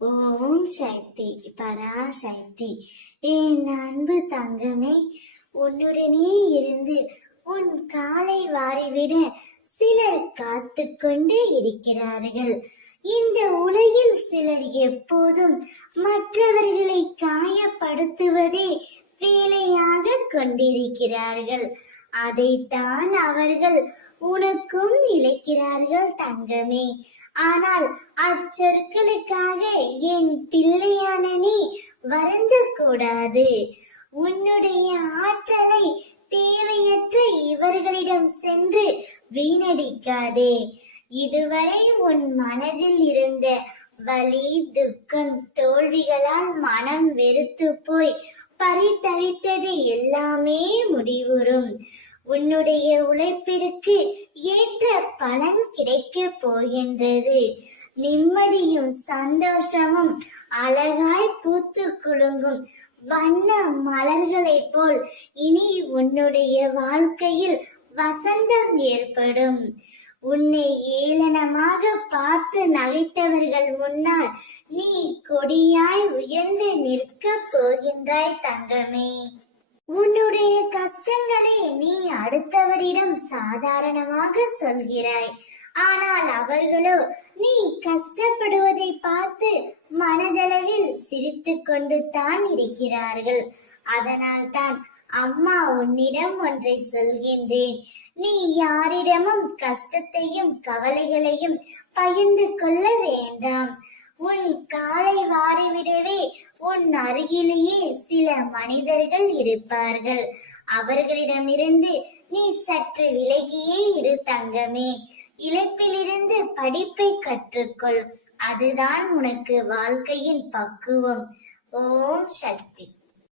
ஓம் சக்தி பராசக்தி. என் அன்பு தங்கமே, உன்னுடனே இருந்து உன் காலை வாரிவிட சிலர் காத்து கொண்டு இருக்கிறார்கள். இந்த உலகில் சிலர் எப்போதும் மற்றவர்களை காயப்படுத்துவதே வேலையாக கொண்டிருக்கிறார்கள். அதைத்தான் அவர்கள் உனக்கும் இழைக்கிறார்கள் தங்கமே. ஆனால் அச்சொற்களுக்காக என் பிள்ளையான நீ வருந்த கூடாது. உன்னுடைய ஆற்றலை தேவையற்ற இவர்களிடம் சென்று வீணடிக்காதே. இதுவரை உன் மனதில் இருந்த வலி, துக்கம், தோல்விகளால் மனம் வெறுத்து போய் பரிதவித்தது எல்லாமே முடிவுறும். உன்னுடைய உழைப்பிற்கு ஏற்ற பலன் கிடைக்க போகின்றது. நிம்மதியும் சந்தோஷமும் அழகாய் பூத்து குலுங்கும் வண்ண மலர்களைப் போல் இனி உன்னுடைய வாழ்க்கையில் வசந்தம் ஏற்படும். உன்னை ஏளனமாக பார்த்து நகைத்தவர்கள் முன்னால் நீ கொடியாய் உயர்ந்து நிற்க போகின்றாய் தங்கமே. உன்னுடைய கஷ்டங்களை நீ அடுத்தவரிடம் சாதாரணமாக சொல்கிறாய். ஆனால் அவர்களோ நீ கஷ்டப்படுவதை பார்த்து மனதளவில் சிரித்து கொண்டு தான் இருக்கிறார்கள். அதனால் தான் அம்மா உன்னிடம் ஒன்றை சொல்கின்றேன். நீ யாரிடமும் கஷ்டத்தையும் கவலைகளையும் பகிர்ந்து கொள்ள வேண்டாம். உன் காலை வாரிவிடவே உன் அருகிலேயே சில மனிதர்கள் இருப்பார்கள். அவர்களிடமிருந்து நீ சற்று விலகியே இரு தங்கமே. இழப்பிலிருந்து படிப்பை கற்றுக்கொள். அதுதான் உனக்கு வாழ்க்கையின் பக்குவம். ஓம் சக்தி.